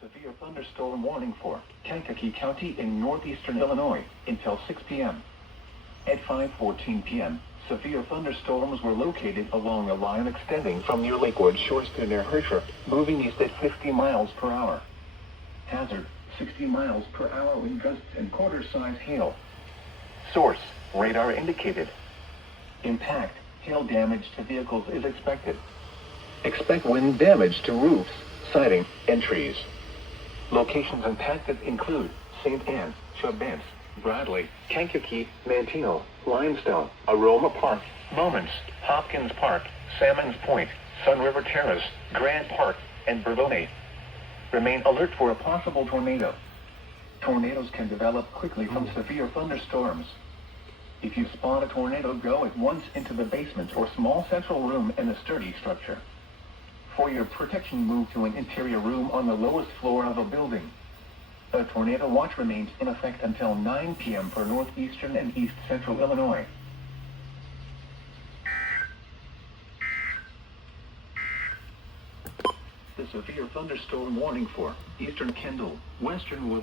Severe thunderstorm warning for Kankakee County in northeastern Illinois until 6 p.m. At 5:14 p.m., severe thunderstorms were located along a line extending from near Lakewood Shores to near Herscher, moving east at 50 miles per hour. Hazard, 60 miles per hour wind gusts and quarter-size hail. Source, radar indicated. Impact, hail damage to vehicles is expected. Expect wind damage to roofs, siding, and trees. Locations impacted include St. Anne, Chubance, Bradley, Kankakee, Manteno, Limestone, Aroma Park, Moments, Hopkins Park, Salmons Point, Sun River Terrace, Grant Park, and Bourbonnais. Remain alert for a possible tornado. Tornadoes can develop quickly from severe thunderstorms. If you spot a tornado, go at once into the basement or small central room in a sturdy structure. For your protection, move to an interior room on the lowest floor of a building. A tornado watch remains in effect until 9 p.m. for northeastern and east central Illinois. The severe thunderstorm warning for eastern Kendall, western Wood.